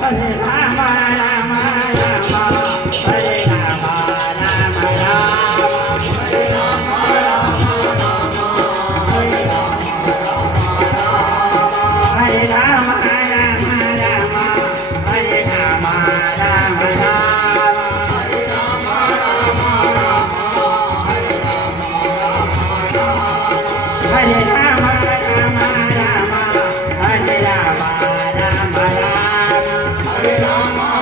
Hare Rama Rama Rama Hare Rama Rama Rama Hare Rama Rama Rama Hare Rama Hare Rama Rama Rama Hare Rama Rama Rama Hare Rama Rama Rama Hare Rama Rama Rama Hare Rama Rama Rama Hare Rama